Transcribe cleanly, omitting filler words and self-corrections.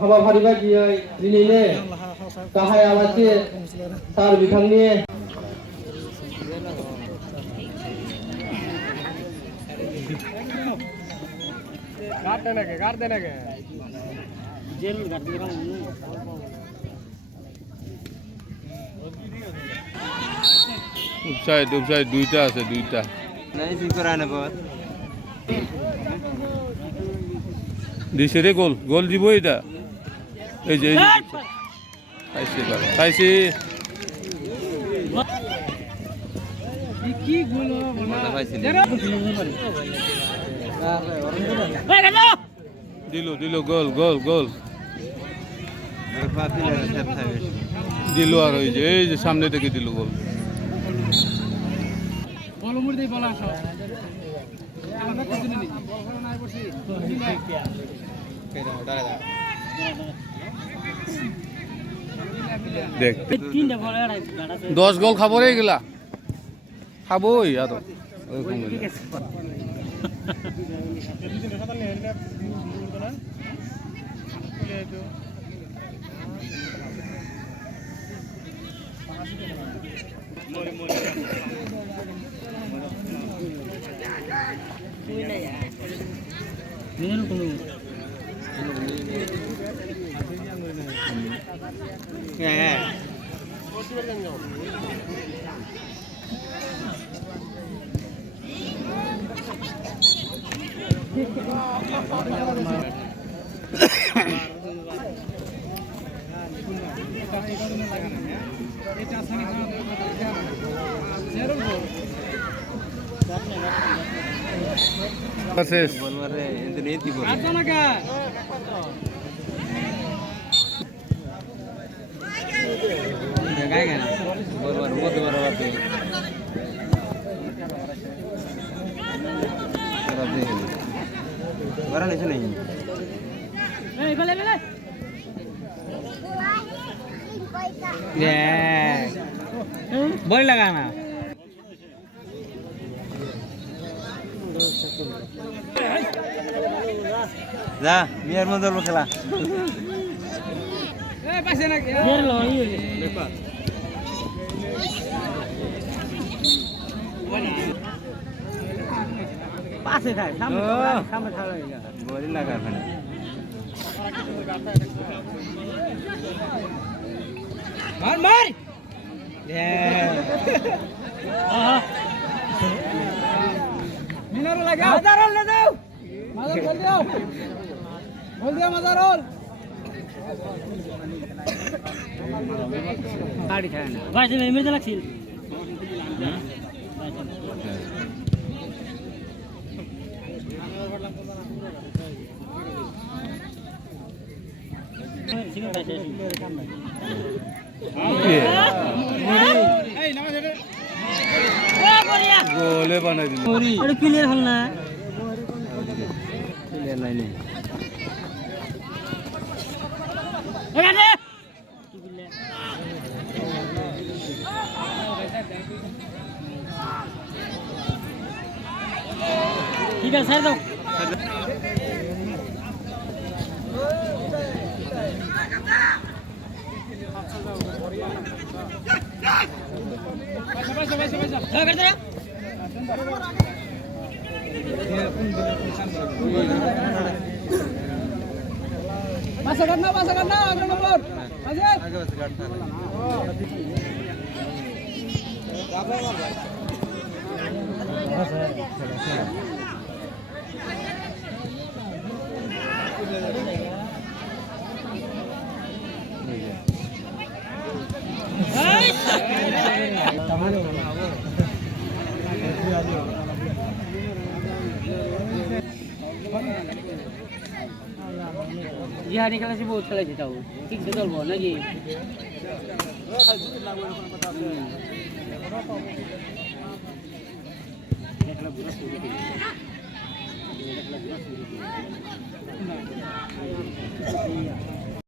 हाबाफारि बायदियै दिनैनो गाहाय आलासि सार बिथांनि উপসাইড দুইটা আছে দুইটা দিছে রে গোল দিব এটা এই যে খাইছে দিল গোল দিল আর ওই যে সামনে থেকে দিল গোল দেখ 10 গোল খাবো রে এগুলা খাবোই আর শেষ बोल लगाना जा बिहार में दल खेला पासे था सामने था बोल लगा मार मिनारो लगा मजारोल ले दो मजारोल बोल दिया मजारोल गाड़ी था ना गाड़ी में मेरे लगছিল গোলে বানাই দিল এটা ক্লিয়ার হল না ক্লিয়ার নাই নেই এখানে ঠিক আছে স্যার দাও Masa karena agak nomor. Iya ini kalau sibuk kalau dia tahu, tik betul bon lagi. Kalau